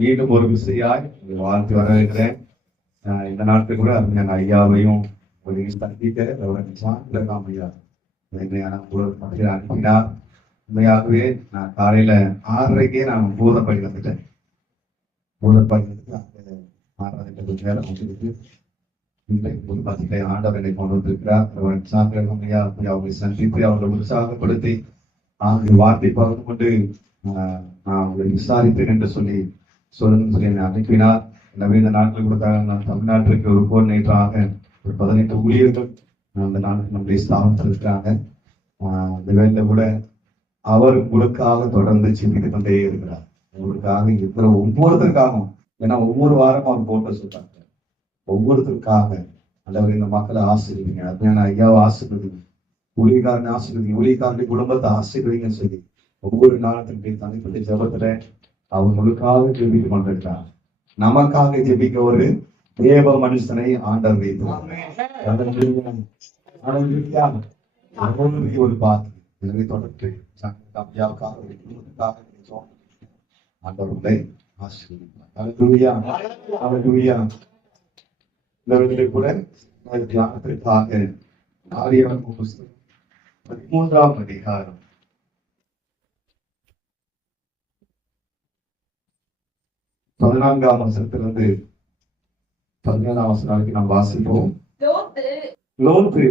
மீண்டும் ஒரு விசையாய் வாழ்த்து வரவேற்கிறேன். இந்த நாட்கள் கூட அருமையான ஐயாவையும் ஒரு சந்திக்க ஐயா அனுப்பினார். உண்மையாகவே நான் காலையில 6:30க்கே நான் பூதப்பள்ளி வந்துட்டேன். பூதப்பள்ளி ஆண்டவர் என்னை கொண்டு வந்திருக்கிறார். அவர்களை சந்தித்து அவர்களை உற்சாகப்படுத்தி வார்த்தை பகிர்ந்து கொண்டு நான் உங்களை விசாரிப்பேன் என்று சொல்லி என்னை அனுப்பினார். நவீன நாட்கள் கொடுத்தாங்க. நான் தமிழ்நாட்டிற்கு ஒரு கோஆர்டினேட்டராக ஒரு 18 ஊழியர்கள் அந்த நாட்டுக்கு நம்முடைய ஸ்தாபனத்தில் இருக்கிறாங்க. இந்த வேலையில கூட அவர் உங்களுக்காக தொடர்ந்து சிந்தித்து கொண்டே இருக்கிறார். உங்களுக்காக இருக்கிற ஒவ்வொருத்தருக்காகவும், ஏன்னா ஒவ்வொரு வாரமும் அவர் போட்டு சொல்றாங்க. ஒவ்வொருத்தருக்காக அல்லவர் இந்த மக்களை ஆசீர்வதிங்க, அருமையான ஐயாவை ஆசீர்வதிங்க, ஊழியக்காரனை ஆசீர்வதிங்க, ஊழியக்காரனுடைய குடும்பத்தை ஆசீர்வதிங்கன்னு சொல்லி ஒவ்வொரு நாளத்தினுடைய தனிப்பட்ட ஜபத்துல அவங்களுக்காக ஜெபித்து கொண்டிருக்கிறார். நமக்காக ஜெபிக்க ஒரு தேவ மனுஷனை ஆண்டவர் வைத்தார். ஒரு பாத்து எனவே தொடர்ந்து ஆண்டவர்களை ஆசீர்வதிப்பார். இந்த வழியிலே கூட தியானத்திற்காக 13ஆம் அதிகாரம் 14ஆம் வசனத்திலிருந்து 17ஆம் வசனம் வரைக்கும் நாம் வாசிப்போம். லோத்து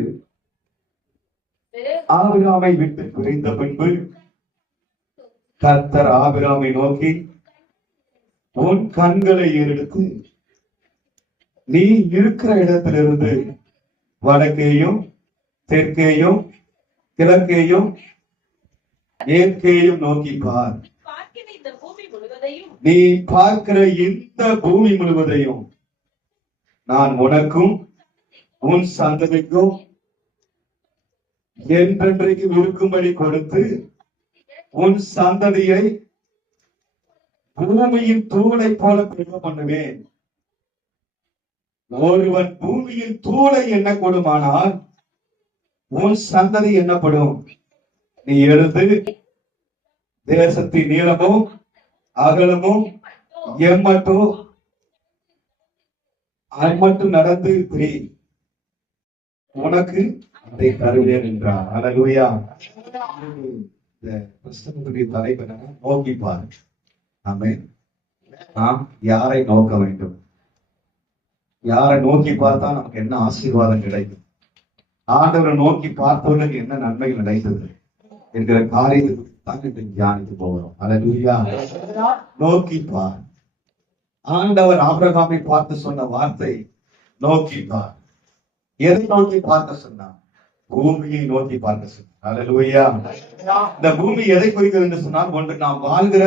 ஆபிரகாமை விட்டு பிரிந்த பின்பு கர்த்தர் ஆபிரகாமை நோக்கி, உன் கண்களை ஏறெடுத்து நீ இருக்கிற இடத்திலிருந்து வடக்கேயும் தெற்கேயும் கிழக்கேயும் மேற்கேயும் நோக்கி பார். நீ பார்க்கிற இந்த பூமி முழுவதையும் நான் உனக்கும் உன் சந்ததிக்கும் என்றென்றைக்கு இருக்கும்படி கொடுத்து உன் சந்ததியை பூமியின் தூளை போல பெருக பண்ணுவேன். ஒருவன் பூமியின் தூளை எண்ணக்கூடுமானால் உன் சந்ததி எண்ணப்படும். நீ எழுந்து தேசத்தின் நீளமும் அகலமும் எம்மட்டும் நடந்து உனக்கு அதை தருவேன் என்றார். அல்லேலூயா. இந்த கிறிஸ்தவனுடைய தலைப்பு என்னன்னா நோக்கி பார். ஆமென். நாம் யாரை நோக்க வேண்டும்? யாரை நோக்கி பார்த்தா நமக்கு என்ன ஆசீர்வாதம் கிடைக்கும்? ஆண்டவரை நோக்கி பார்த்தவர்களுக்கு என்ன நன்மைகள் கிடைத்தது என்கிற காரியத்துக்கு தான் தியானித்து போகிறோம். அல்லேலூயா. நோக்கி பார். ஆண்டவர் ஆபிரகாமை பார்த்து சொன்ன வார்த்தை நோக்கி பார். எதை நோக்கி பார்க்க சொன்னார்? பூமியை நோக்கி பார்க்க சொன்னார். அல்லேலூயா. இந்த பூமி எதை குறிக்கிறது என்று சொன்னால், ஒன்று நாம் வாழ்கிற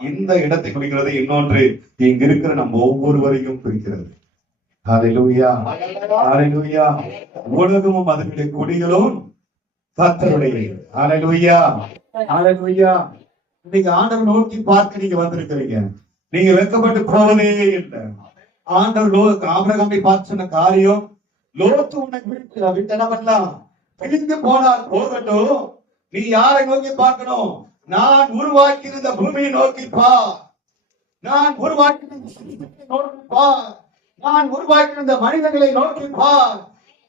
இந்த இடத்தை குறிக்கிறது, இன்னொன்று இங்க இருக்கிற நம்ம ஒவ்வொருவரையும் குறிக்கிறது. ஹல்லேலூயா. ஹல்லேலூயா. உலகமும் அதனுடைய குடிகளும் கர்த்தருடையது. ஹல்லேலூயா. ஹல்லேலூயா. நீங்க ஆண்டவர் நோக்கி பார்க்க நீங்க வந்திருக்கிறீங்க. நீங்க வெட்கப்பட்டு போவதே இல்லை. ஆண்டவர் ஆபிரகாமை பார்த்து சொன்ன காரியம், லோத்து உன்னை விட்டனவெல்லாம் பிரிந்து போனால் போகட்டும், நீ யாரை நோக்கி பார்க்கணும்? நான் உருவாக்கி இருந்த பூமியை நோக்கி பார். நான் உருவாக்கி நோக்கி பார். நான் உருவாக்கியிருந்த மனிதர்களை நோக்கி பார்.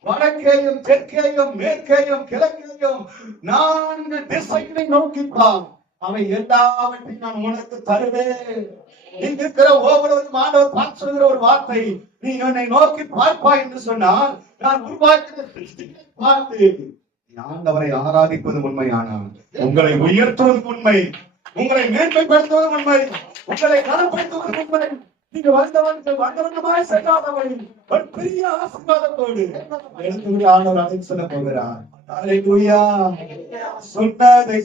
வடக்கேயும் தெற்கேயும் மேற்கேயும் கிழக்கேயும் 4 திசைகளை நோக்கி பார். அவை எல்லாவற்றையும் நான் உனக்கு தருவேன். நீங்க இருக்கிற ஒவ்வொருவரும் ஆண்டவர் பார்த்து சொல்கிற ஒரு வார்த்தை, நீ என்னை நோக்கி பார்ப்பாய் என்று சொன்னால், நான் உருவாக்கிய சிருஷ்டிகளை பார்த்து ஆண்டவரை ஆராதிப்பது உண்மையானால், உங்களை உயர்த்துவது உண்மை, உங்களை மேன்மைப்படுத்துவது உண்மை, உங்களை கனப்படுத்துவது உண்மை, நீங்க வந்தவங்கமாய் செல்லாதவரை ஒரு பெரிய ஆசீர்வாதத்தோடு எனக்கு ஆண்டவர் அதை சொல்ல போகிறார். அல்லேலூயா. சொன்னதை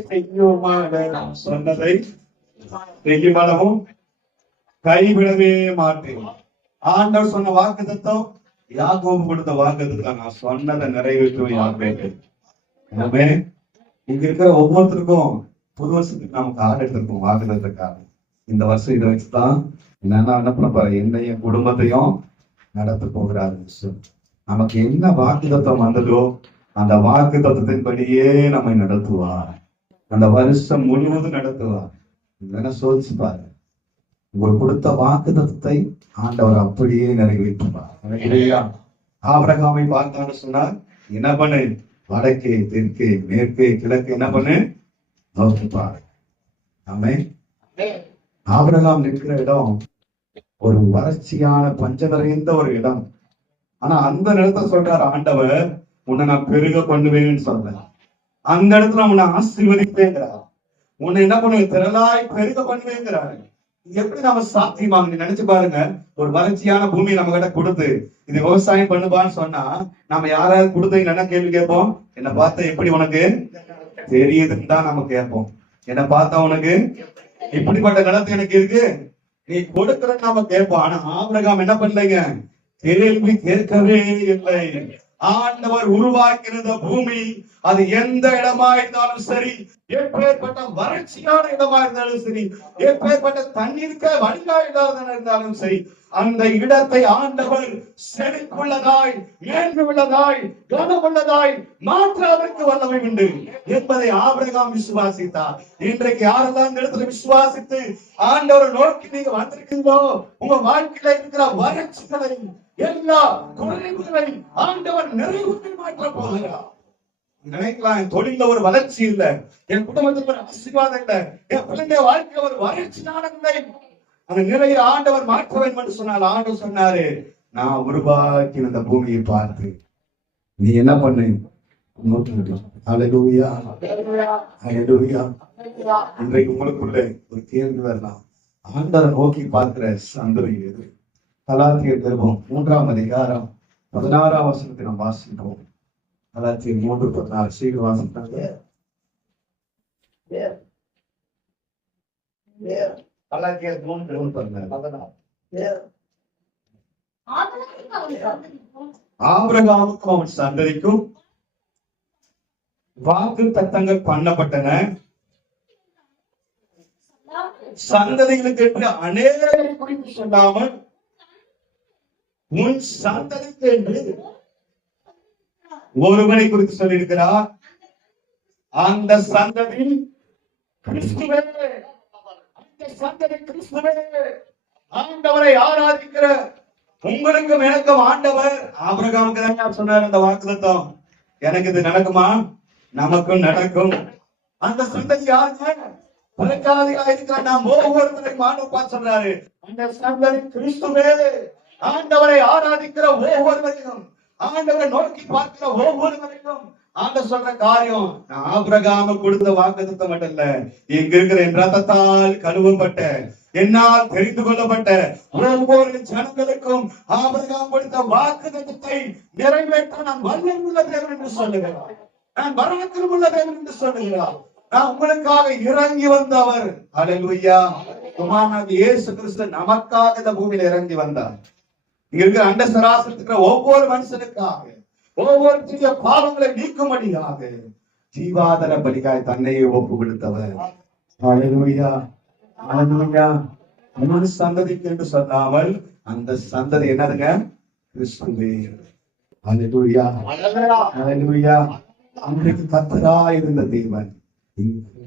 செய்யுமளவும் கைவிடவே மாட்டேன். ஆண்டவர் சொன்ன வாக்குத்தத்தம், யாக்கோபு கொடுத்த வாக்குத்தத்தம், நான் சொன்னதை நிறைவேற்றுவேன். இங்க இருக்கிற ஒவ்வொருத்தருக்கும் புது வருஷத்துக்கு நமக்கு ஆர்டர் எடுத்திருக்கோம் வாக்குத்தத்தத்துக்காக. இந்த வருஷம் இதை வச்சுதான் என்னன்னா அனுப்பின பாரு, என்னையும் குடும்பத்தையும் நடத்த போகிறாரு. நமக்கு என்ன வாக்குத்தத்தம் வந்ததோ அந்த வாக்குத்தத்தத்தின்படியே நம்மை நடத்துவார். அந்த வருஷம் முழுவதும் நடத்துவார். இதெல்லாம் சோதிச்சு பாரு. உங்களுக்கு கொடுத்த வாக்குத்தத்தத்தை ஆண்டவர் அப்படியே நிறைவேற்றுவார். ஆபிரகாமை பார்த்தான்னு சொன்னார், என்ன பண்ணு, வடக்கே தெற்கே மேற்கே கிழக்கு என்ன பண்ணு, நோக்கி பாரு. ஆமென். ஆபிரகாம் நிற்கிற இடம் ஒரு வறட்சியான பஞ்சம் நிறைந்த ஒரு இடம். ஆனா அந்த இடத்த சொல்றாரு ஆண்டவர், உன்னை நான் பெருக பண்ணுவேன்னு சொல்றேன். அந்த இடத்துல உன்னை ஆசீர்வதிப்பேங்கிறார். உன்னை என்ன பண்ணுவேன், திரளாய் பெருக பண்ணுவேங்கிறாரு. எப்படி நம்ம சாத்தியமாக நீ நினைச்சு பாருங்க. ஒரு வறட்சியான பூமி நம்ம கிட்ட கொடுத்து இது விவசாயம் பண்ணுவான்னு சொன்னா நம்ம யாராவது கொடுத்தீங்க என்ன கேள்வி கேட்போம்? என்ன பார்த்தா எப்படி உனக்கு தெரியுதுன்னு தான் நம்ம கேட்போம். என்ன பார்த்தா உனக்கு இப்படிப்பட்ட நிலத்து எனக்கு இருக்கு நீ கொடுக்கறன்னு நாம கேட்போம். ஆனா ஆபிரகாம் என்ன பண்ணலைங்க, கேள்வி கேட்கவே இல்லை. ஆண்டவர் உருவாக்கின பூமி அது எந்த இடமா இருந்தாலும் சரி, எப்பேற்பட்ட வறட்சியான இடமா இருந்தாலும் சரி, எப்பேற்பட்ட தண்ணீர்க்க வடிகா இருந்தாலும் சரி, அந்த இடத்தை ஆண்டவர் செழிப்புள்ளதாய், மேன்மை உள்ளதாய், கனமுள்ளதாய் மாற்ற அவருக்கு வல்லமை உண்டு என்பதை ஆபிரகாம் விசுவாசித்தார். இன்றைக்கு யாரெல்லாம் இந்த இடத்துல விசுவாசித்து ஆண்டவர் நோக்கி நீங்க வந்திருக்கீங்களோ, உங்க வாழ்க்கையில இருக்கிற வறட்சிகளை, எல்லா குறைவுகளை ஆண்டவர் நிறைவுக்கு மாற்ற போகிறார். நினைக்கலாம், என் தொழில ஒரு வளர்ச்சி இல்ல, என் குடும்பத்துக்கு ஒரு ஆசீர்வாதம் இல்ல, என் பிள்ளைங்க வாழ்க்கையில ஒரு வறட்சியான நிலை, அந்த நிலையை ஆண்டவர் மாற்ற வேண்டும் என்று சொன்னால் ஆண்டவர் சொன்னாரு, நான் உருவாக்கின இந்த பூமியை பார்த்து நீ என்ன பண்ணு, ஹல்லேலூயா, ஹல்லேலூயா. இன்றைக்கு உங்களுக்குள்ள ஒரு கேள்வி வரலாம், ஆண்டவரை நோக்கி பார்க்கிற சந்ததி எது? கலாத்தியர் நிருபம் 3ஆம் அதிகாரம் 16ஆம் வசனத்தை நாம் வாசிப்போம். கலாத்தியர் 3:16 சீக்கிரம் வாசிப்பாங்க. கலாத்தியர் 3:16 ஆபிரகாமுக்கும் அவன் சந்ததிக்கும் வாக்கு தத்தங்கள் பண்ணப்பட்டன, சந்ததிகளுக்கு என்று அநேகரை குறித்து சொல்லாமல் உன் சந்ததிக்கு என்று ஒருவனை குறித்து சொல்லியிருக்கிறார். அந்த சந்ததி கிறிஸ்துவே, அந்த சந்ததி கிறிஸ்துவே. ஆண்டவரை ஆராதிக்கிற உங்களுக்கும் எனக்கும் ஆண்டவர் ஆபிரகாமுக்கு தான் சொன்னார் அந்த வாக்குத்தத்தம். எனக்கு இது நடக்குமா? நமக்கும் நடக்கும். அந்த சந்ததி யாருங்க? பலக்காதிகளாக இருக்கிற நாம் ஒவ்வொருத்தரையும் ஆண்டவர் பார்த்து சொல்றாரு, அந்த சந்ததி கிறிஸ்துவே. ஆண்டவரை ஆராதிக்கிற ஒவ்வொருவரையும், ஆண்டவரை நோக்கி பார்க்கிற ஒவ்வொருவரையும் ஆண்டவர் சொல்ற காரியம், ஆபிரகாம கொடுத்த வாக்குத்தத்தம் மட்டும் இல்ல, இங்க இருக்கிற என் ரத்தத்தால் கழுவப்பட்ட, என்னால் தெரிந்து கொள்ளப்பட்ட ஒவ்வொரு ஜனங்களுக்கும் ஆபிரகாம் கொடுத்த வாக்குத்தத்தத்தை நிறைவேற்ற நான் வல்லமை உள்ள தேவன் என்று சொல்லுகிறார். நான் பராக்கிரமம் உள்ள தேவன் என்று சொல்லுகிறார். நான் உங்களுக்காக இறங்கி வந்தவர். ஹல்லேலூயா. குமாரனாகிய இயேசு கிறிஸ்து நமக்காக இந்த பூமியில இறங்கி வந்தார். இங்க இருக்கிற அண்ட சராசரத்துக்கு ஒவ்வொரு மனுஷனுக்காக, ஒவ்வொருத்தருடைய பாவங்களை நீக்கும்படியாக ஜீவாதார பலியாய் தன்னையே ஒப்பு கொடுத்தவர். ஹல்லேலூயா, ஹல்லேலூயா. ஒரு சந்ததிக்கு என்று சொல்லாமல் அந்த சந்ததி என்னதுங்க? கிறிஸ்துவே. ஹல்லேலூயா, ஹல்லேலூயா. அன்றைக்கு கர்த்தராய் இருந்த தேவன்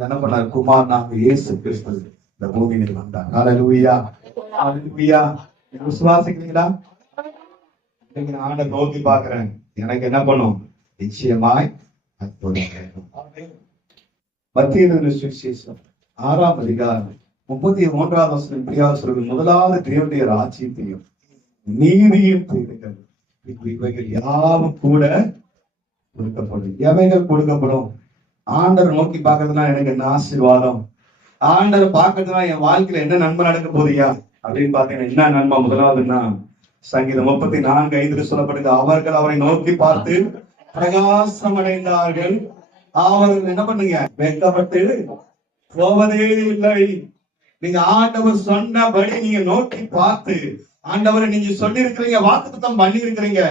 என்ன பண்ணார்? குமாரனாகிய இயேசு கிறிஸ்து இந்த பூமியில் வந்தார். ஹல்லேலூயா, ஹல்லேலூயா. விசுவாசிக்கிறீங்களா? ஆண்டை நோக்கி பார்க்கிறேன், எனக்கு என்ன பண்ணும்? நிச்சயமாய் மத்திய 6ஆம் அதிகாரம் 33ஆம் வசனம் இப்படியாக சொல்லுங்கள், முதலாவது தேவனுடைய ராஜ்யத்தையும் நீதியும் தேடுங்கள், இவைகள் யாவும் கூட கொடுக்கப்படும். எவைகள் கொடுக்கப்படும்? ஆண்டவர் நோக்கி பார்க்கறதுனா எனக்கு என்ன ஆசீர்வாதம், ஆண்டவர் பார்க்கறதுனா என் வாழ்க்கையில என்ன நன்மை நடக்க போதியா அப்படின்னு பாத்தீங்கன்னா என்ன நன்மை? முதலாவதுன்னா சங்கீதம் 34:5 சொல்லப்படுது, அவர்கள் அவரை நோக்கி பார்த்து பிரகாசம் அடைந்தார்கள், அவர்கள் என்ன பண்ணுங்க? வெட்கப்பட்டு போவதே இல்லை. நீங்க ஆண்டவர் சொன்னபடி நீங்க நோக்கி பார்த்து, ஆண்டவரை நீங்க சொல்லி இருக்கிறீங்க, வாக்குத்தத்தம் பண்ணி இருக்கிறீங்க,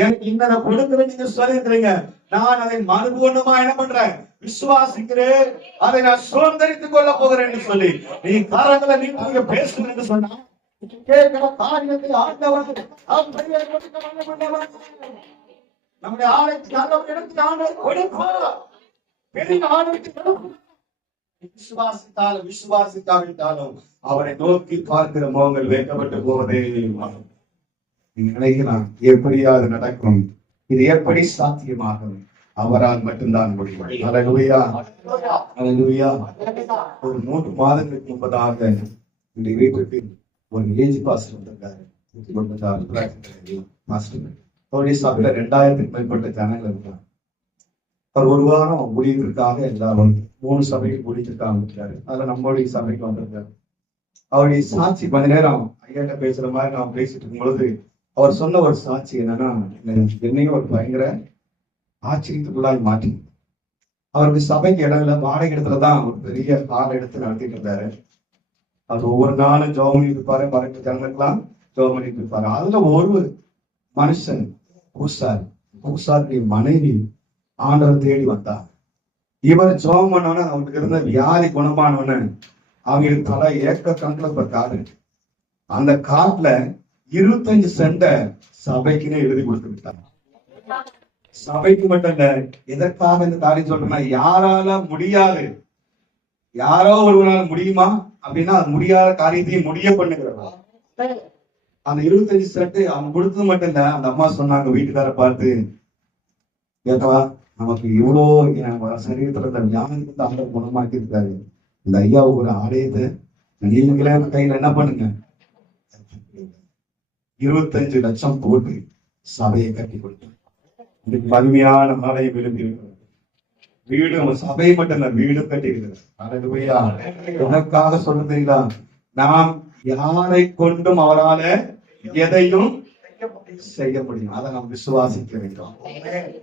எனக்கு இன்னதை கொடுக்கிற நீங்க சொல்லி இருக்கிறீங்க, நான் அதை மறுபூர்ணமா என்ன பண்றேன்? விசுவாசிக்கிறேன், அதை நான் சுதந்திரித்துக் கொள்ள போகிறேன் சொல்லி நீ காரங்களை நீங்க பேசுங்க சொன்னா கேட்கிற காரியத்தை ஆண்டவர் அப்படியே நம்முடைய ஆலயத்துக்கு ஆண்டவர் ஆண்டவர் கொடுப்பார். பெரிய ஆலயத்துக்கு விசுவாசித்தாலும் விசுவாசிக்காவிட்டாலும் அவரை நோக்கி பார்க்கிற முகங்கள் வைக்கப்பட்டு போவதே இல்லை. நீங்க நினைக்கலாம் எப்படியா அது நடக்கும், இது எப்படி சாத்தியமாகும்? அவரால் மட்டும்தான் முடியும். அல்லேலூயா, அல்லேலூயா. ஒரு 3 மாதங்களுக்கு முன்பதாக இந்த வீட்டுக்கு ஒரு ஏஜ் பாஸ்டர் வந்திருக்காரு. அவருடைய சபையில 2000க்கு மேற்பட்ட ஜனங்கள் இருக்காங்க. அவர் ஒரு வாரம் ஊழியத்திற்காக எல்லாரும் 3 சபைக்கு ஊழியத்திற்காக இருக்காரு. அதுல நம்மளுடைய சபைக்கு வந்திருக்காரு. அவருடைய சாட்சி கொஞ்ச நேரம் ஐயாட்ட பேசுற மாதிரி நான் பேசிட்டு இருக்கும் பொழுது அவர் சொன்ன ஒரு சாட்சி என்னன்னா, என்னையும் ஒரு பயங்கர ஆச்சரியத்துக்குள்ளாய் மாற்றி. அவருடைய சபைக்கு இடத்துல வாடகை இடத்துலதான் ஒரு பெரிய கார் எடுத்து நடத்திட்டு இருந்தாரு. அது ஒவ்வொரு நாளும் ஜோம் பண்ணிட்டு இருப்பாரு, மறைஞ்ச ஜனங்களுக்கெல்லாம் ஜோம் பண்ணிட்டு இருப்பாரு. அதுல ஒரு மனுஷன் பூசாருடைய மனைவி ஆண்டவர் தேடி வந்தார். இவர் ஜோம் பண்ணோன்னு அவங்களுக்கு இருந்த வியாதி குணமானவன்னு அவங்களுக்கு தலை ஏக்க கணக்குல காடு. அந்த காட்டுல 25 சென்ட சபைக்குன்னு எழுதி கொடுத்து விட்டாங்க. சபைக்கு மட்டும் இல்ல, எதற்காக இந்த காரியம் சொல்றேன்னா, யாரால முடியாது, யாரோ ஒருவரால் முடியுமா அப்படின்னா அது முடியாத காரியத்தையும் முடிய பண்ணுகிறவா. அந்த 25 சென்ட் அவங்க கொடுத்தது மட்டும் இல்ல, அந்த அம்மா சொன்னாங்க வீட்டுக்கார பார்த்து, கேட்டவா நமக்கு இவ்வளோ சரீரத்துல இருந்த ஞானத்துக்கு அந்த குணமாக்கி இருக்காரு, இந்த ஐயாவுக்கு ஒரு ஆலயத்தை நீங்களே கையில என்ன பண்ணுங்க, 25 லட்சம் போட்டு சபையை கட்டி கொடுத்தாங்க. மகிமையான மழை விரும்பி இருக்கிறது. வீடு சபை மட்டும் இல்ல, வீடு கட்டி இருக்கிறது. அல்லேலூயா. உனக்காக சொல்ல தெரியுதா, நாம் யாரை கொண்டும் அவரால எதையும் செய்ய முடியும். அதை நாம் விசுவாசிக்க வேண்டும்.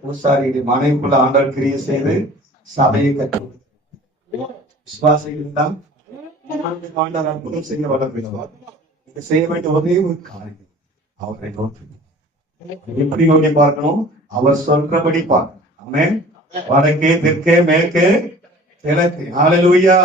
பூசாரி மனைவிக்குள்ள ஆண்டவர் கிரியை செய்து சபையை கட்டி விசுவாசிகள் தான் ஆண்டவர் அற்புதம் செய்ய வளர்ப்பிடுவார். இங்க செய்ய வேண்டிய ஒரே ஒரு காரியம், அவரை நோக்கி எப்படி நோக்கி பார்க்கணும், அவர் சொல்றபடி பார்க்கணும். ஆமென். வடக்கே தெற்கே மேற்கே கிழக்கு. ஹல்லேலூயா.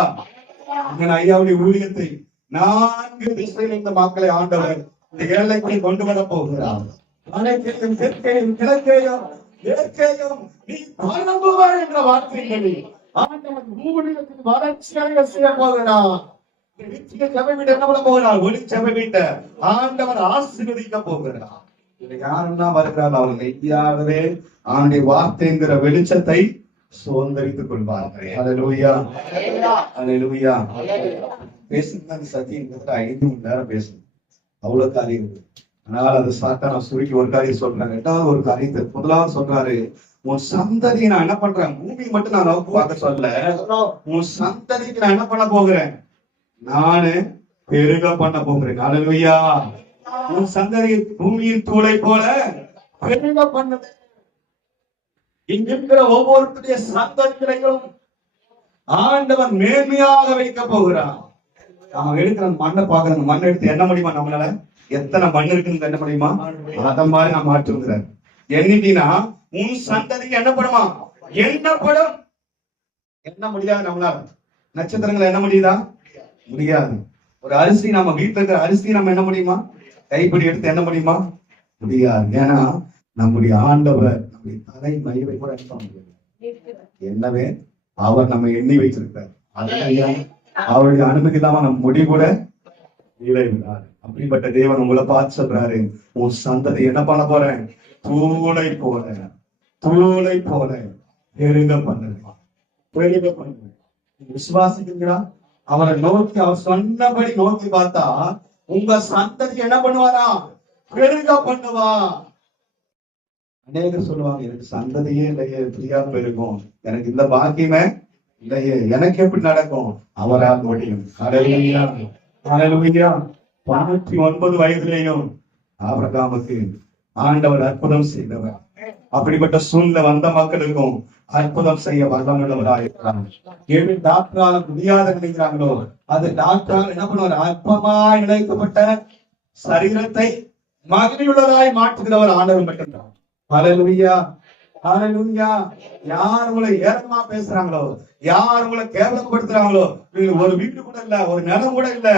ஐயாவுடைய ஊழியத்தை 4 திசையில் இந்த மக்களை ஆண்டவர் இந்த ஏழைக்கு கொண்டு வர போகிறார். வடக்கேயும் தெற்கேயும் கிழக்கேயும் மேற்கேயும் நீ பரம்புவாய் என்ற வார்த்தைகளை ஆண்டவர் ஊழியத்தின் வளர்ச்சியாக செய்ய போகிறார். சபை வீட்டை என்ன பண்ண போகிறார், ஒளி சபை வீட்டை ஆண்டவர் ஆசீர்வதிக்க போகிறார். யாரெல்லாம் வருகிறார்கள் அவர்கள் இந்தியாவே அவனுடைய வார்த்தைங்கிற வெளிச்சத்தை சுதந்திரித்துக் கொள்வார்கள். அல்லேலூயா, அல்லேலூயா. பேசுறது சத்தியம் 5 மணி நேரம் பேசணும், அவ்வளவு காரியம் இருக்கு. அதனால அது சாத்தா நான் சுருக்கி ஒரு காரியம் சொல்றேன். 2வது ஒரு காரியத்தை முதலாவது சொல்றாரு, உன் சந்ததியை நான் என்ன பண்றேன், பூமி மட்டும் நான் நோக்கு பார்க்க சொல்ல, உன் சந்ததிக்கு நான் என்ன பண்ண போகிறேன், நானு பெருக பண்ண போகிறேன். அல்லேலூயா. உன் சந்ததி பூமியின் தூளை போல பெருக பண்ணது. இங்க இருக்கிற ஒவ்வொருத்தருடைய சந்ததிகளையும் ஆண்டவன் மேன்மையாக வைக்க போகிறான். அவன் எடுக்கிற மண்ணை பாக்குற மண்ணை எடுத்து என்ன முடியுமா, நம்மளால எத்தனை மண் இருக்குன்னு என்ன முடியுமா, அத மாதிரி நான் மாற்றி வந்துடுறேன். என்னிட்டீங்கன்னா உன் சந்ததிக்கு என்ன படுமா, எண்ணப்படும். என்ன முடியாது நம்மளால, நட்சத்திரங்களை என்ன முடியுதா, முடியாது. ஒரு அரிசி நம்ம வீட்டுல இருக்கிற அரிசி நம்ம என்ன முடியுமா, கைப்பிடி எடுத்து என்ன முடியுமா, முடியாது. ஏன்னா நம்முடைய ஆண்டவர் நம்முடைய தலை மயிரை கூட என்ன முடியாது. என்னவே அவர் நம்ம எண்ணி வைத்திருக்கார். அவருடைய அனுமதி இல்லாம நம்ம முடி கூட இழைவிடார். அப்படிப்பட்ட தேவன் உங்களை பார்த்து சொல்றாரு, உன் சந்ததி என்ன பண்ண போறேன், தூளை போல தூளை போல பெருக பண்ணுவான், பெருக பண்ணுவேன். விசுவாசிக்கிறீங்களா? அவரை நோக்கி அவர் சொன்னபடி நோக்கி பார்த்தா உங்க சந்ததி என்ன பண்ணுவாரா, பெருக பண்ணுவா. அநேகர் சொல்லுவாங்க, எனக்கு சந்ததியே இல்லையே, எப்படியா பெருகும், எனக்கு இந்த பாக்கியமே இல்லையே, எனக்கு எப்படி நடக்கும், அவரால் முடியும். ஹல்லேலூயா, ஹல்லேலூயா. 99 வயதிலேயும் ஆபிரகாமுக்கு ஆண்டவர் அற்புதம் செய்தவர். அப்படிப்பட்ட சூழ்நிலை வந்த மக்களுக்கும் அற்புதம் செய்ய வல்லமுள்ளவராயிருக்கிறார். எப்படி டாக்டரால முடியாத நினைக்கிறாங்களோ அது டாக்டரால் என்ன பண்ணுவார், அற்பமாய் இணைக்கப்பட்ட சரீரத்தை மகிழ்வுள்ளதாய் மாற்றுகிறவர் ஆண்டவர் மட்டும்தான். ஹல்லேலூயா, ஹல்லேலூயா. யார் உங்களை ஏளனமா பேசுறாங்களோ, யார் உங்களை கேவலப்படுத்துறாங்களோ, ஒரு வீடு கூட இல்ல, ஒரு நிலம் கூட இல்ல,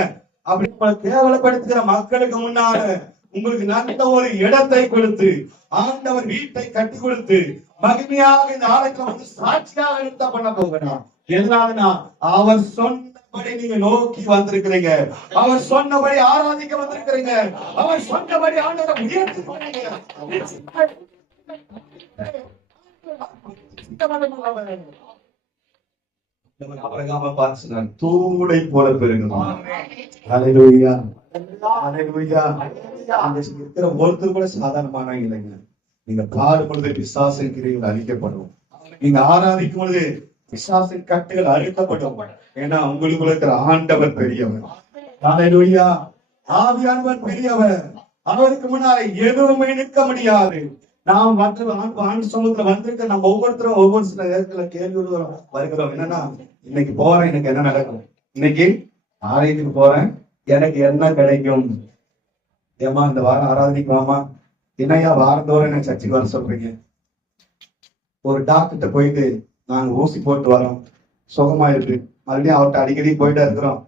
அப்படி உங்களை கேவலப்படுத்துகிற மக்களுக்கு முன்னால உங்களுக்கு நல்ல ஒரு இடத்தை கொடுத்து ஆண்டவர் வீட்டை கட்டி கொடுத்து மகிமையாக இந்த ஆலயத்துல வந்து சாட்சியாக நிறுத்த பண்ண போகிறார். எதனாலனா அவர் சொன்னபடி நீங்க நோக்கி வந்திருக்கிறீங்க. அவர் சொன்னபடி ஆராதிக்க வந்திருக்கிறீங்க. அவர் சொன்னபடி ஆண்டவரை உயர்த்தி தூளை போல பெருகணும். ஹல்லேலூயா, ஹல்லேலூயா. இருக்கிற ஒருத்தர் கூட சாதாரணமான இல்லைங்க. நீங்க பாடும் பொழுது பிசாசின் கிரியைகள் அழிக்கப்படும். நீங்க ஆராதிக்கும் பொழுது பிசாசின் கட்டுகள் அழிக்கப்படும். ஏன்னா உங்களுக்குள்ள இருக்கிற ஆண்டவர் பெரியவர். ஹல்லேலூயா. ஆவியானவர் பெரியவர். அவருக்கு முன்னால எதுவுமே நிற்க முடியாது. நாம் ஆண்டு சமூகத்துல வந்திருக்க நம்ம ஒவ்வொருத்தரும் ஒவ்வொரு சில நேரத்துல கேள்வியோடு வருகிறோம். என்னன்னா, இன்னைக்கு போறேன், எனக்கு என்ன நடக்கும்? இன்னைக்கு ஆலயத்துக்கு போறேன், எனக்கு என்ன கிடைக்கும்? ஏமா இந்த வாரம் ஆராதனைக்கு வாமா, என்னையா வாரந்தோறும் என்ன சர்ச்சைக்கு வர சொல்றீங்க? ஒரு டாக்டர்கிட்ட போயிட்டு நாங்க ஊசி போட்டு வரோம், சுகமா இருக்கு, மறுபடியும் அவர்கிட்ட அடிக்கடி போயிட்டே இருக்கிறோம்.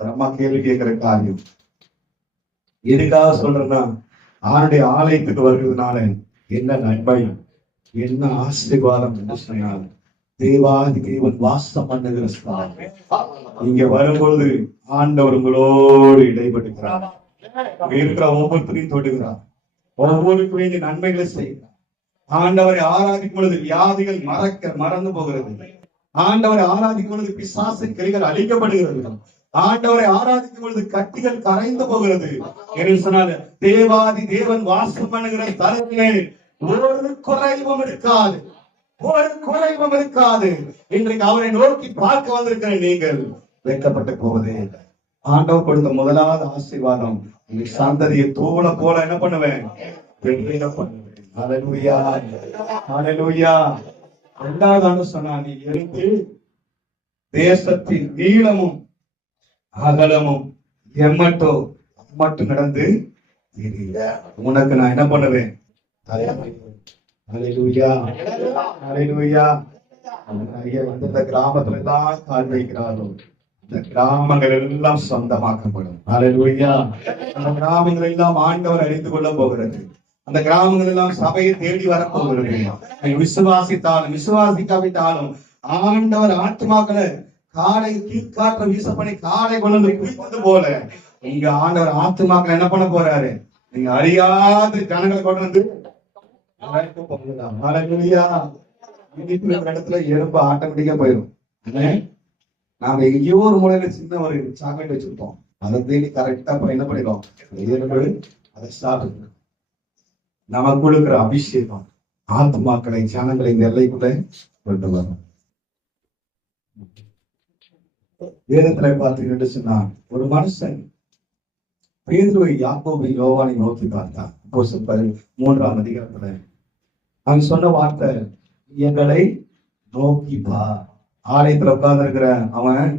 அம்மா கேள்வி கேட்கிற காரியம் எதுக்காக சொல்றேன்னா, அவனுடைய ஆலயத்துக்கு வருவதனால என்ன நன்மை, என்ன ஆசீர்வாதம் என்று சொன்னால், தேவாதி தேவன் வாசம் பண்ணுகிற ஸ்தலம். இங்க வரும்பொழுது ஆண்டவர் உங்களோடு இடைபடுகிறார். இருக்கிற ஒவ்வொருத்தரையும் தொடுகிறார். ஒவ்வொருக்கும் வேண்டிய நன்மைகளை செய்கிறார். ஆண்டவரை ஆராதிக்கும் பொழுது வியாதிகள் மறந்து போகிறது. ஆண்டவரை ஆராதிக்கும் பொழுது பிசாசின் கிளைகள் அழிக்கப்படுகிறது. ஆண்டவரை ஆராதிக்கும் பொழுது கட்டிகள் கரைந்து போகிறது. என்று சொன்னால தேவாதி தேவன் வாசம் பண்ணுகிற தலத்திலே ஒரு குறைவும் இருக்காது, ஒரு குறைவும் இருக்காது. இன்றைக்கு அவரை நோக்கி பார்க்க வந்திருக்கிற நீங்கள் வெட்கப்பட்டு போவதே இல்லை. ஆண்டவர் கொடுத்த முதலாவது ஆசீர்வாதம், சந்ததியை தூள போல என்ன பண்ணுவேன், பண்ணுவேன். ஹல்லேலூயா, ஹல்லேலூயா. இரண்டாவது சொன்னா, நீ எழுந்து தேசத்தின் நீளமும் அகலமும் எம்மட்டோ மட்டும் நடந்து உனக்கு நான் என்ன பண்ணுவேன். ஹல்லேலூயா, ஹல்லேலூயா. இந்த கிராமத்துல எல்லாம் கால் வைக்கிறாரோ, இந்த கிராமங்கள் எல்லாம் சொந்தமாக்கப்படும். ஹல்லேலூயா. அந்த கிராமங்கள் எல்லாம் ஆண்டவர் அறிந்து கொள்ள போகிறது. அந்த கிராமங்கள் எல்லாம் சபையை தேடி வரப்போகிறது. விசுவாசித்தாலும் விசுவாசிக்காவிட்டாலும் ஆண்டவர் ஆத்மாக்களை காலை கீழ்காற்ற வீச பண்ணி காலை கொண்டு குளித்தது போல இங்க ஆண்டவர் ஆத்துமாக்கள் என்ன பண்ண போறாரு, நீங்க அறியாத ஜனங்களை கொண்டு வந்து இடத்துல எறும்பு ஆட்டோமேட்டிக்கா போயிடும். நாங்க எங்கேயோ ஒரு முறையில சின்ன ஒரு சாக்லேட் வச்சிருப்போம், அதை தேடி கரெக்டா என்ன பண்ணிடுவோம், அதை சாப்பிட்டு நமக்கு கொடுக்கிற அபிஷேகம் ஆத்மாக்களை ஜனங்களை இந்த எல்லைக்குள்ள கொண்டு வரும். வேதத்துல பார்த்தீங்கன்னு சொன்னா, ஒரு மனுஷன் பேதுருவை யாக்கோபை யோவானை நோக்கி பார்த்தான். அப்போஸ்தலர் 3ஆம் அதிகாரத்துல அவன் சொன்ன வார்த்தை, எங்களை நோக்கி பா. ஆலயத்துல உட்கார்ந்து இருக்கிற அவன்,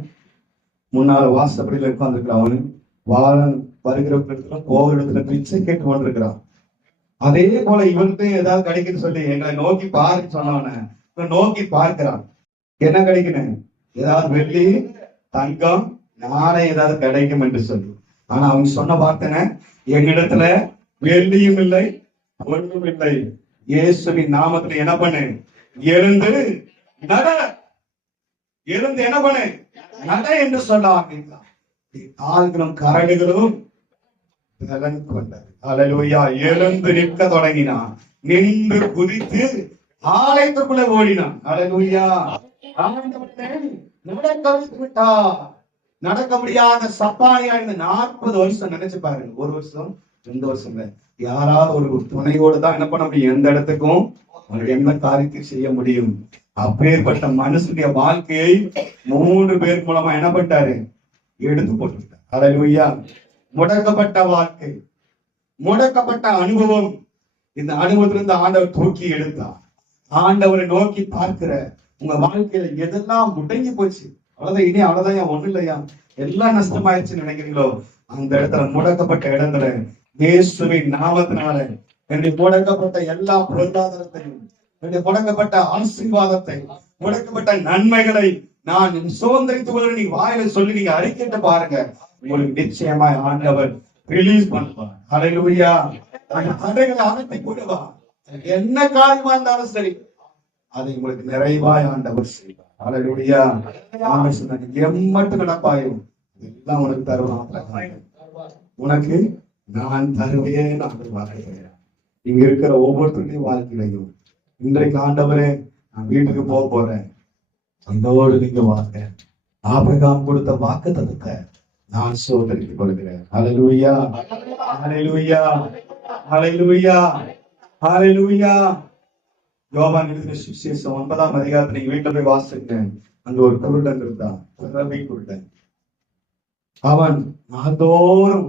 முன்னால வாசப்படியில உட்கார்ந்து இருக்கிற அவன், வாழன் வருகிற இடத்துல போகிற இடத்துல பிச்சை கேட்டு கொண்டிருக்கிறான். அதே போல இவனுக்கு ஏதாவது கிடைக்குன்னு சொல்லி எங்களை நோக்கி பாருன்னு சொன்னவன நோக்கி பார்க்கிறான். என்ன கிடைக்கணும், ஏதாவது வெள்ளி தங்கம் நானே ஏதாவது கிடைக்கும் என்று சொல்லி. ஆனா அவங்க சொன்ன வார்த்தை, எங்கிடத்துல வெள்ளியும் இல்லை ஒன்றும் இல்லை, இயேசுவின் நாமத்துல என்ன பண்ணு, எழுந்து நட, எழுந்து என்ன பண்ணு நட என்று சொன்னாங்க. கால்களும் கரடுகளும் பலன் கொண்டது. ஹல்லேலூயா. எழுந்து நிற்க தொடங்கினான், நின்று குதித்து ஆலயத்துக்குள்ள ஓடினான். ஹல்லேலூயா. நடக்க வைத்து விட்டா. நடக்க முடியாத சப்பானியா இருந்த 40 வருஷம் நினைச்சு பாருங்க. 1 வருஷம் 2 வருஷம் யாராவது ஒரு துணையோடு தான் என்ன பண்ண முடியும், எந்த இடத்துக்கும் என்ன காரியத்தை செய்ய முடியும். அப்பேற்பட்ட மனுஷனுடைய வாழ்க்கையை 3 பேர் மூலமா என்ன பண்ணிட்டாரு, எடுத்து போட்டுட்டார். ஹல்லேலூயா. முடக்கப்பட்ட வாழ்க்கை, முடக்கப்பட்ட அனுபவம், இந்த அனுபவத்திலிருந்து ஆண்டவர் தூக்கி எடுத்தார். ஆண்டவரை நோக்கி பார்க்கிற உங்க வாழ்க்கையில எதெல்லாம் முடங்கி போச்சு, அவ்வளவுதான், இனி அவ்வளவுதான், ஒண்ணு இல்லையா, எல்லாம் நஷ்டமாயிருச்சுன்னு நினைக்கிறீங்களோ, அந்த இடத்துல முடக்கப்பட்ட இடத்துல இயேசுவின் நாமத்தினால என்னுடைய முடக்கப்பட்ட எல்லா பொருளாதாரத்தையும், என்னுடைய முடக்கப்பட்ட ஆசீர்வாதத்தை, முடக்கப்பட்ட நன்மைகளை நான் சுதந்திரித்துக் கொள்ள நீங்க வாயில சொல்லி நீங்க அறிக்கைட்டு பாருங்க, உங்களுக்கு நிச்சயமாய் ஆண்டவர் ரிலீஸ் பண்ணுவார். ஹல்லேலூயா. அந்த தடைகளை அகற்றி போடுவார். என்ன காரியமா இருந்தாலும் சரி, அதை உங்களுக்கு நிறைவாய் ஆண்டவர் செய்வார். ஹalleluya. ஆமென் சொன்னாங்க. எம்மட்டும் நடப்பாயோ எல்லாம் உனக்கு தருவான். உனக்கு நான் தருவேன் ஆண்டவர் வாக்குகிறார். இங்க இருக்கிற ஒவ்வொருத்தருடைய வாழ்க்கையிலையும் இன்றைக்கு ஆண்டவரே நான் வீட்டுக்கு போக போறேன், அந்தோடு நீங்க வாங்க. ஆபிரகாம் கொடுத்த வாக்குத்தத்தத்தை நான் சோதரித்துக் கொள்கிறேன். ஹalleluya, ஹalleluya, ஹalleluya, ஹalleluya. யோவான் எழுதின சுவிசேஷம் 9ஆம் அதிகாரத்தை நீங்க வீட்டுல போய் வாசிங்க. அங்க ஒரு குருடன் இருந்தான், பிறவி குருடன். அவன் நாள்தோறும்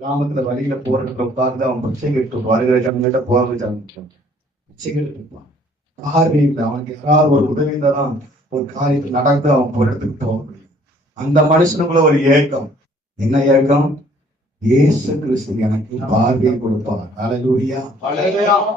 கிராமத்துல வழியில போறதுல உட்கார்ந்து அவன் பிச்சை கேட்டு வருகிற ஜனங்கிட்ட போறது ஜனங்கிட்ட பிச்சை கேட்டு இருப்பான். பார்வை இல்லை, அவனுக்கு யாராவது ஒரு உதவி இருந்தாதான் ஒரு காரியத்தை நடந்து அவன் ஒரு இடத்துக்கு போக முடியும். அந்த மனுஷனுக்குள்ள ஒரு ஏக்கம். என்ன ஏக்கம்? இயேசு கிறிஸ்து எனக்கு பார்வையை கொடுப்பார். ஹalleluya.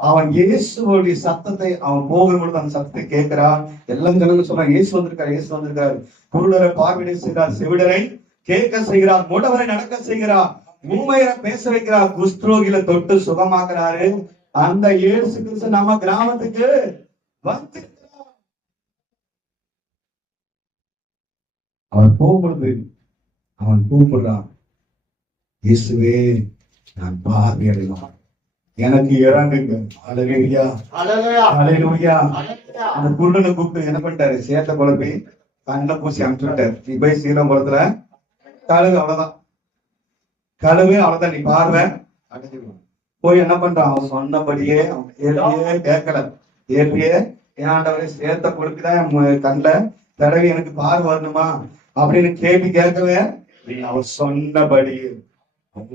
அவன் இயேசுவோடைய சத்தத்தை அவன் போகும்பொழுது அந்த சத்தத்தை கேட்கிறான். எல்லாம் ஜனங்க சொல்றாங்க, இயேசு வந்திருக்கார், இயேசு வந்திருக்கார். குருடரை பார்வையிட செய்கிறார், செவிடரை கேட்க செய்கிறார், முடவரை நடக்க செய்கிறார், ஊமையரை பேச வைக்கிறார், குஷ்டரோகிகளை தொட்டு சுகமாக்குறாரு. அந்த இயேசு கிறிஸ்து நம்ம கிராமத்துக்கு வந்து அவன் போகும்பொழுது அவன் கூப்பிடுறான், இயேசுவே நான் பார்வையடைவான், எனக்கு இறங்குங்க. ஹalleluya, ஹalleluya. அந்த குருடனை கூப்பிட்டு என்ன பண்ணிட்டாரு? சேத்த குழப்பி கண்ணை பூசி அனுப்பிச்சுட்டாரு. நீ போய் சீலம் குளத்துல கழுவு, அவ்வளவுதான் கழுவு, அவ்வளவுதான், நீ பார்வை அடைஞ்சிருவான். போய் என்ன பண்றான்? அவன் சொன்னபடியே அவன் கேட்கல. ஏற்றையே ஏன்டவரே சேத்த குழப்பிதான் கண்ணில் தடவி எனக்கு பார்வை வரணுமா அப்படின்னு கேள்வி கேட்கவே அவர் சொன்னபடி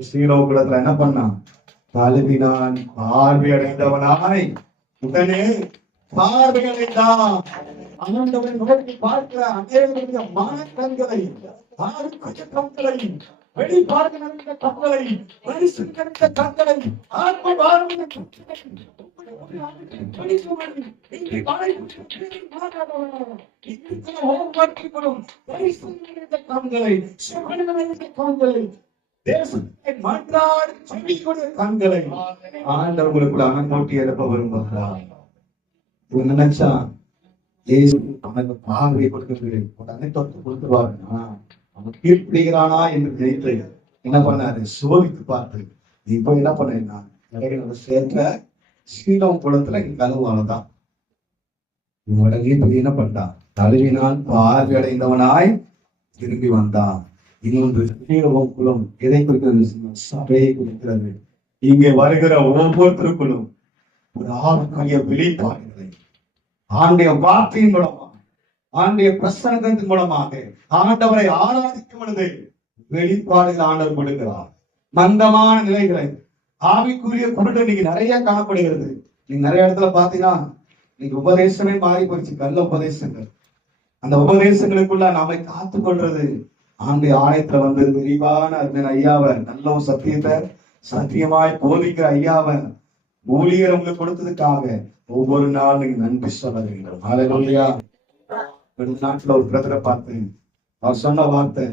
சீலோகுலத்துல என்ன பண்ணான்? கழுவினான், பார்வை அடைந்தவனாய் உடனே பார்வை அடைந்தான். ஆண்டவரை நோக்கி பார்க்கிற அநேகருடைய மனக்கண்களை, கண்களை, வெளி பார்க்க நிறைந்த கண்களை, மனுஷன் கிடைத்த கண்களை, ஆத்ம வாழ்ந்த ஆண்டவர்களுக்குள்ள அனங்கோட்டி எழுப்ப விரும்புகிறா. நினைச்சா அவனுக்கு பார்வை கொடுக்கிறது உடனே தொட்டு கொடுத்துருவாருன்னா அவன் கீழ்பிடிக்கிறானா என்று நினைத்து என்ன பண்ணாரு? சோதித்து பார்த்து நீ போய் என்ன பண்ணா இடையில சேர்க்க சீலம் குளத்துல கழுவானதான். உடனே போய் என்ன பண்ணான்? கழுவினால் பார்வை அடைந்தவனாய் திரும்பி வந்தான். இன்னொன்று சீலம் குளம் எதை குறிக்கிறது? சபையை குறிக்கிறது. இங்கே வருகிற ஒவ்வொருத்தருக்குள்ளும் ஒரு ஆளுடைய வெளிப்பாடுகளை ஆண்டுடைய வார்த்தையின் மூலமாக, ஆண்டுடைய பிரசன்னத்தின் மூலமாக ஆண்டவரை ஆராதிக்கும் பொழுது வெளிப்பாடுகள் ஆண்டவர் கொடுக்கிறார். மந்தமான நிலைகளை ஆவிக்குரிய குருட்டு இன்னைக்கு நிறைய காணப்படுகிறது. நீங்க நிறைய இடத்துல பாத்தீங்கன்னா இன்னைக்கு உபதேசமே மாறி போயிடுச்சு, கள்ள உபதேசங்கள். அந்த உபதேசங்களுக்குள்ள நாம காத்துக் கொள்றது ஆண்டுடைய ஆலயத்துல வந்து விரிவான ஐயாவை நல்ல ஒரு சத்தியத்தை சத்தியமாய் போதிக்கிற ஐயாவை ஊழியர் உங்களுக்கு கொடுத்ததுக்காக ஒவ்வொரு நாள் நீங்க நன்றி சொல்ல வேண்டும். ஹalleluya. நாட்டுல ஒரு பிரதரை பார்த்தேன். அவர் சொன்ன வார்த்தை,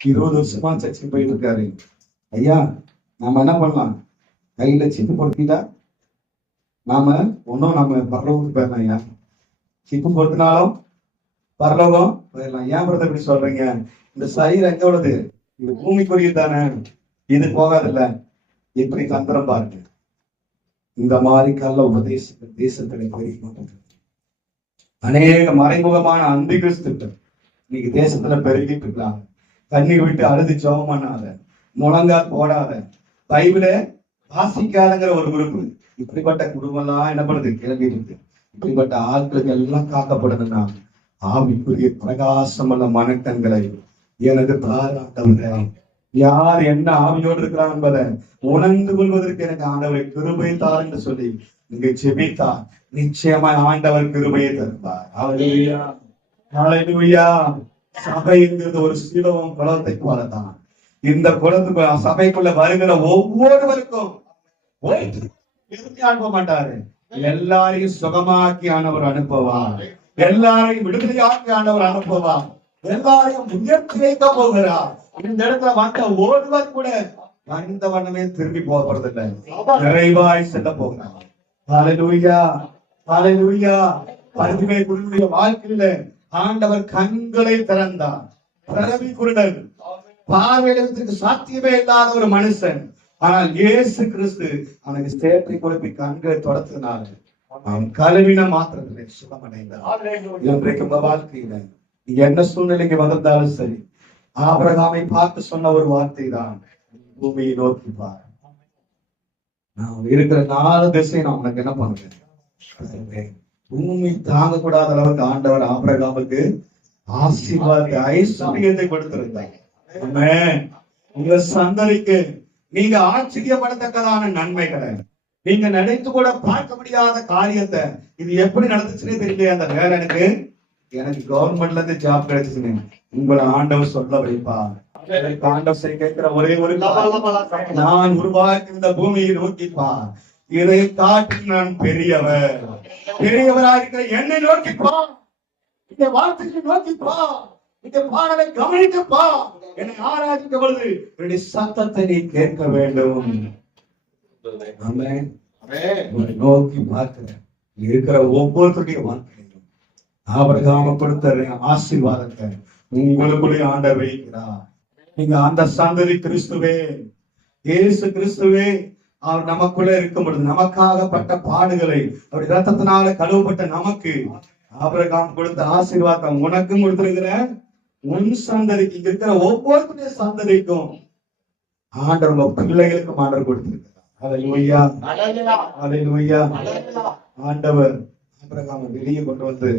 20 வருஷமா சர்ச்சுக்கு போயிட்டு இருக்காரு. ஐயா நாம என்ன பண்ணலாம்? கையில சிப்பு பொருத்திட்டா நாம நம்ம பரலோகத்துக்கு போயிடலாம். ஐயா சிப்பு பொருத்தினாலும் பரலோகம் போயிடலாம். ஏன் பிரதர் இப்படி சொல்றீங்க? இந்த சரீரம் எங்க உள்ளது? இது பூமிக்குரிய தானே, இது போகாதில்ல. எப்படி தந்திரம் பாருங்க. இந்த மாதிரி கள்ள உபதேசங்கள் தேசத்துல பெருகி அநேக மறைமுகமான அந்தி கிறிஸ்துக்கள் இன்னைக்கு தேசத்துல பெருகிட்டு இருக்காங்க. கண்ணீர் விட்டு அழுது ஜெபம் பண்ணாத, முழங்கால் போடாத, பைபிள வாசிக்காதங்கிற ஒரு குரூப். இப்படிப்பட்ட குடும்பம் எல்லாம் என்ன பண்ணுது? கிளம்பிட்டு இருக்கு. இப்படிப்பட்ட ஆட்களுக்கு எல்லாம் காக்கப்படுதுன்னா ஆவிக்குரிய பிரகாசம் உள்ள மனக்கண்களை எனக்கு தாராட்டவர்கள் யார் என்ன ஆவியோடு இருக்கிறார் என்பதை உணர்ந்து கொள்வதற்கு எனக்கு ஆண்டவர் கிருபை தார் என்று சொல்லி நீங்க ஜெபித்தார். நிச்சயமா ஆண்டவர் கிருபையை தருவார். ஹalleluya, ஹalleluya. சபைங்கிறது ஒரு சீலோகம் குளத்தை போலதான். இந்த குளத்துக்கு சபைக்குள்ள வருகிற ஒவ்வொருவருக்கும் அனுப்ப மாட்டாரு. எல்லாரையும் சுகமாக்கி ஆனவர் அனுப்புவார். எல்லாரையும் விடுதலையாக்கி ஆனவர் அனுப்புவார். எல்லாரையும் உயர்த்தி வைக்க போகிறார். இந்த இடத்துல வந்த ஒருவர் கூட வந்த வண்ணமே திரும்பி போறதில்லை, நிறைவாய் செல்ல போகிறார். ஹalleluya, ஹalleluya. பரிசுத்தருடைய வாழ்க்கையில ஆண்டவர் கண்களை திறந்தார். பிறவி குருடன், பார்வையிடத்திற்கு சாத்தியமே இல்லாத ஒரு மனுஷன். ஆனால் இயேசு கிறிஸ்து அவனுக்கு சேற்றை கொடுப்பி கண்களை தொடர்த்தினார். அவன் கழுவின மாத்திரத்திலே சுகமடைந்தார். இன்றைக்கு உங்க வாழ்க்கையில நீங்க என்ன சூழ்நிலைக்கு வந்திருந்தாலும் சரி, ஆபிரகாமை பார்த்து சொன்ன ஒரு வார்த்தை தான், பூமியை நோக்கி பார். நான் இருக்கிற 4 திசை நான் உனக்கு என்ன பண்ணுவேன். பூமி தாங்க கூடாத அளவுக்கு ஆண்டவர் ஆபிரகாமுக்கு ஆசீர்வாத ஐஸ்வர்யத்தை கொடுத்திருந்தார். உங்க சந்ததிக்கு நீங்க ஆச்சரியப்படத்தக்கதான நன்மைகளை, நீங்க நினைத்து கூட பார்க்க முடியாத காரியத்தை, இது எப்படி நடந்துச்சுன்னே தெரியல. அந்த வேலைக்கு எனக்கு கவர்மெண்ட்ல இருந்து ஜாப் கிடைச்சுன்னு உங்களை ஆண்டவர் சொல்ல வைப்பா. ஆண்டவர் கேட்கிற ஒரே ஒரு, நான் உருவாக்கி இந்த பூமியை நோக்கிப்பா, இதை காட்டி நான் பெரியவர், பெரியவராக என்னை நோக்கிப்பா, இந்த வார்த்தையை நோக்கிப்பா, இந்த பாடலை கவனிக்கப்பா, என்னை ஆராதிக்க பொழுது என்னுடைய சத்தத்தை நீ கேட்க வேண்டும். நோக்கி பார்க்கிறேன் இருக்கிற ஒவ்வொருத்தருடைய வாழ்க்கையிலும் ஆபிரகாம கொடுத்த ஆசீர்வாதத்தை உங்களுக்குள்ளே ஆண்டவர் வைக்கிறார். நீங்க அந்த சந்ததி கிறிஸ்துவே, இயேசு கிறிஸ்துவே அவர் நமக்குள்ள இருக்கும் பொழுது நமக்காகப்பட்ட பாடுகளை அவர் ரத்தத்தினால கழுவப்பட்ட நமக்கு ஆபிரகாம் கொடுத்த ஆசீர்வாதம் உனக்கும் கொடுத்திருக்கிற, உன் சந்ததிக்கு, இங்க இருக்கிற ஒவ்வொருத்தருடைய சந்ததிக்கும் ஆண்டவர் உங்க பிள்ளைகளுக்கும் ஆண்டவர் கொடுத்திருக்கிறார். அல்லேலூயா, அல்லேலூயா. ஆண்டவர் ஆபிரகாமை வெளியே கொண்டு வந்து,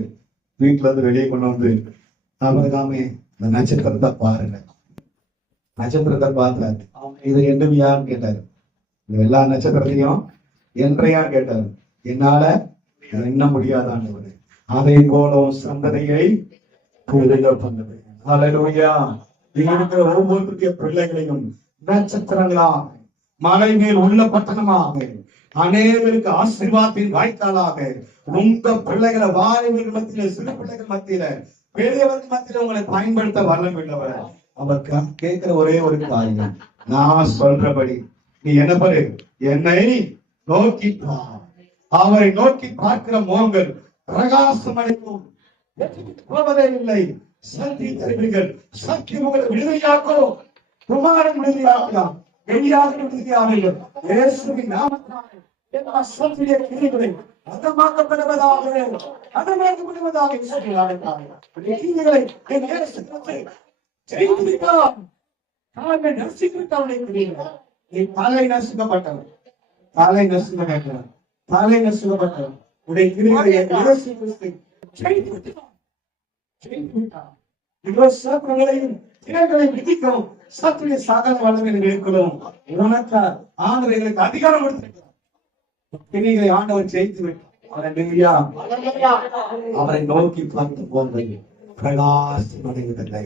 வீட்டுல இருந்து வெளியே கொண்டு வந்து, ஆபிரகாமே இந்த நட்சத்திரத்தை பாருங்க, நட்சத்திரத்தை பார்த்தாரு. இது என்னையான்னு கேட்டாரு. எல்லா நட்சத்திரத்தையும் என்றையான்னு கேட்டாரு. என்னால எண்ண முடியாத ஆண்டவர், அதை போல சந்ததியை பண்ணுது. அல்லேலூயா. இங்க இருக்கிற ஒவ்வொருத்தருடைய பிள்ளைகளையும் நட்சத்திரங்களா, மலை மேல் உள்ள பட்டணமாக, அநேகருக்கு ஆசீர்வாதத்தின் வாய்க்காலாக உங்க பிள்ளைகளை வாலிபர்கள் மத்தியில, சிறு பிள்ளைகள் மத்தியில, பெரியவர்கள் மத்தியில உங்களை பயன்படுத்த வல்லமையுள்ளவர். அவர் கேட்கிற ஒரே ஒரு காரியம், நான் சொல்றபடி நீ என்ன பண்ணு, என்னை நோக்கி பார். அவரை நோக்கி பார்க்கிற முகங்கள் பிரகாசம் அடைக்கும், போவதே இல்லை. சக்தி தருவீர்கள், சக்தி உங்களை விடுதலையாக்கும், குமாரன் விடுதலையாக்கலாம், வெளியாக விடுதலையாவீர்கள். இயேசுவின் நாமத்தினாலே எல்லா சக்தியுடைய கிரியைகளை அதமாக்கப்படுவதாக, அதமாக்கப்படுவதாக இயேசுவின் கிரியைகளை என் இயேசு கிறிஸ்து ஜெயித்து விட்டார். காலை நசுக்கிவிட்டவனை கிரியைகள், நீ தலை நசுக்கப்பட்டவன், தலை நசுக்கப்பட்டவன், தலை நசுக்கப்பட்டவன், உடைய கிரியைகளை இயேசு கிறிஸ்து ஜெயித்து விட்டார். விதிக்கும் சத்துடைய சகல வளங்களை இருக்கிறோம். உனக்கார் ஆண்டவர்களுக்கு அதிகாரம் கொடுத்திருக்கிறார். ஆண்டவர் ஜெயித்து விட்டார். அவரை நோக்கி பார்த்து போங்கள், பிரகாசம் அடைவதில்லை.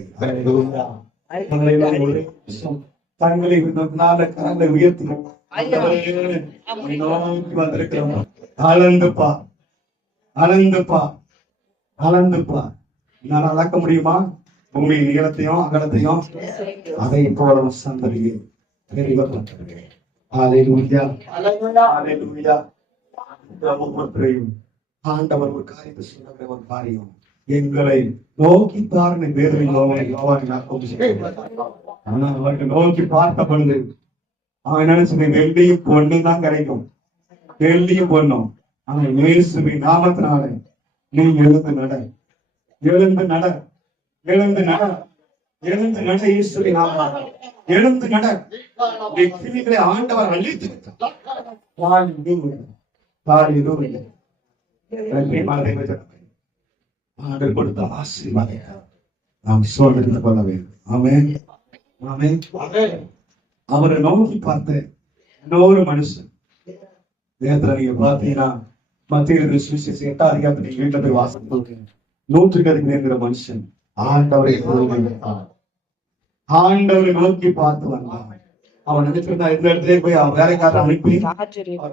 தங்களை கரங்களை உயர்த்தி நோக்கி வந்திருக்கிறோம். அளந்துப்பா, அளந்துப்பா, அளந்துப்பா. என்னால அளக்க முடியுமா? பூமியின் நீளத்தையும் அகலத்தையும், அதை போல சந்ததியை பெரியவர்களே. அல்லேலூயா, அல்லேலூயா. ஒவ்வொருத்தரையும் ஆண்டவர் ஒரு காரியத்தை சொல்லுகிற ஒரு காரியம், எங்களை நோக்கி பாருங்க. வேறு நோக்கி பார்த்த பொழுது அவன் நினைச்சது வெள்ளியும் பொண்ணும் தான் கிடைக்கும், வெள்ளியும் பொண்ணும். ஆனா இயேசுவின் நாமத்தினாலே நீ எழுந்து நட, எழுந்து நட, எழுந்து நட, எழுந்து நட. இயேசுவின் நாமத்தினாலே எழுந்து நட. கிரிகளை ஆண்டவர் அழித்து விட்டார். ஆண்டவர் கொடுத்த ஆசீர்வாதத்தை நாம் சோதனை கொள்ள வேண்டும். ஆமென், ஆமென். அவரை நோக்கி பார்த்த இன்னொரு மனுஷன் நேரத்துல நீங்க பாத்தீங்கன்னா, மத்திய 8 அதிகாரத்துல நீங்க வீட்டுல போய் வாசல் 100 மனுஷன் ஆண்டவரை ஆண்டவரை நோக்கி பார்த்து வந்தான். அவன் நினைச்சிருந்தா இந்த இடத்துல போய் அவன் வேலைக்காரன் அனுப்பி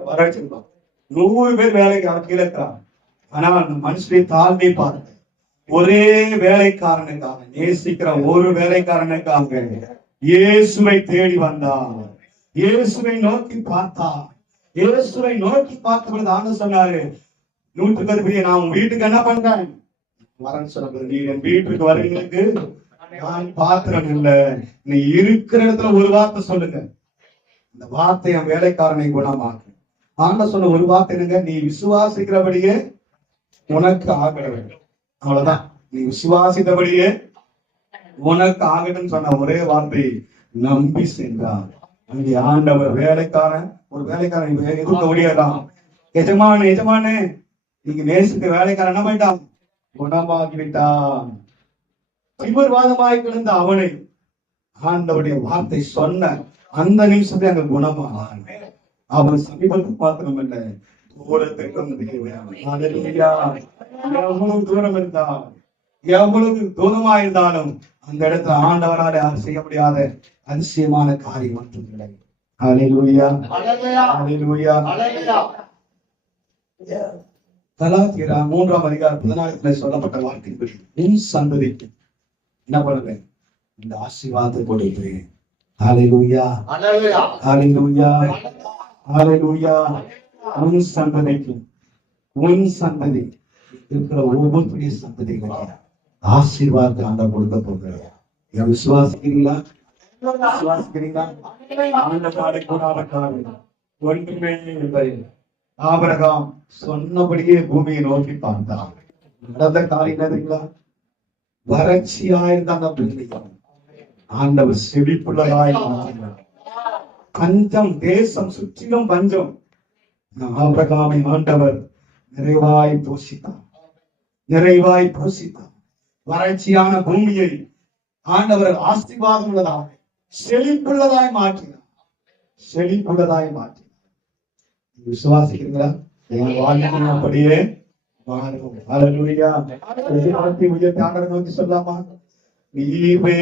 வர வச்சிருப்பான். 100 பேர் வேலைக்கு அவன் கீழே இருக்கான். ஆனால் அந்த மனுஷனை தாழ்மை பார்த்து ஒரே வேலைக்காரனுக்காக, நேசிக்கிற ஒரு வேலைக்காரனுக்காக இயேசுவை தேடி வந்தான். இயேசுவை நோக்கி பார்த்தான். இயேசுவை நோக்கி பார்த்த பொழுது ஆண்டவர் சொன்னாரு, 110 நான் உன் வீட்டுக்கு என்ன பண்றேன், வரன்னு சொல்ல, நீ என் வீட்டுக்கு வரீங்களுக்கு நான் பாத்திரம் இல்லை. நீ இருக்கிற இடத்துல ஒரு வார்த்தை சொல்லுங்க, இந்த வார்த்தை என் வேலைக்காரனை குணமாக்கு. ஆண்டவர் சொன்ன ஒரு வார்த்தை என்னங்க, நீ விசுவாசிக்கிறபடியே உனக்கு ஆக வேண்டும். அவ்வளவுதான், நீ விசுவாசித்தபடியே உனக்கு ஆகட்டும் சொன்ன ஒரே வார்த்தை நம்பி சென்றார். அங்கே ஆண்டவர் வேலைக்காரன், ஒரு வேலைக்காரன் எதிர்க்க முடியாதான். எஜமானே நீங்க நேசித்த வேலைக்காரன் என்ன பண்ணிட்டான், குணமாகிவிட்டான். தீவிரவாதமாய் கிடந்த அவனை ஆண்டவருடைய வார்த்தை சொன்ன அந்த நிமிஷத்தை அங்க குணமானான். அவன் சமீபத்துக்கு மாத்திரம் இல்ல, தூரத்திற்கும் எவ்வளவு தூரம் இருந்தாலும், எவ்வளவு தூரமா இருந்தாலும் அந்த இடத்துல ஆண்டவரால் யாரும் செய்ய முடியாத அதிசயமான காரியம் மட்டும் இல்லை. ஹல்லேலூயா, ஹல்லேலூயா. கலாத்தியர் 3ஆம் அதிகாரம் 14 சொல்லப்பட்ட வார்த்தைகள், உன் சந்ததிக்கு என்ன பண்ணுவேன், இந்த ஆசீர்வாதத்தை கொடுப்பேன். ஹல்லேலூயா, ஹல்லேலூயா, ஹல்லேலூயா. உன் சந்ததிக்கு, உன் சந்ததி இருக்கிற ஒவ்வொரு சந்ததிகளும் ஆசீர்வாதத்தை ஆண்டவர் கொடுக்க போகிறார். விசுவாசிக்கிறீங்களா? விசுவாசிக்கிறீங்களா? ஒன்றுமே இல்லை. ஆபிரகாம் சொன்னபடியே பூமியை நோக்கி பார்த்தான். நடந்த காரியம் என்னதுங்களா? வறட்சியாயிருந்த அந்த பூமியை ஆண்டவர் செழிப்புள்ளதாய் மாற்றினார். பஞ்சம், தேசம் சுற்றிலும் பஞ்சம். ஆபிரகாமை ஆண்டவர் நிறைவாய் போஷித்தார், நிறைவாய் போஷித்தார். வறட்சியான பூமியை ஆண்டவர் ஆசீர்வாதம் உள்ளதாக செழிப்புள்ளதாய் மாற்றினார், செழிப்புள்ளதாய் மாற்றினார். விசுவாசிக்கிறீங்களா? அப்படியே உயர்த்தி ஆண்டவரை நோக்கி சொல்லாமா? நீவே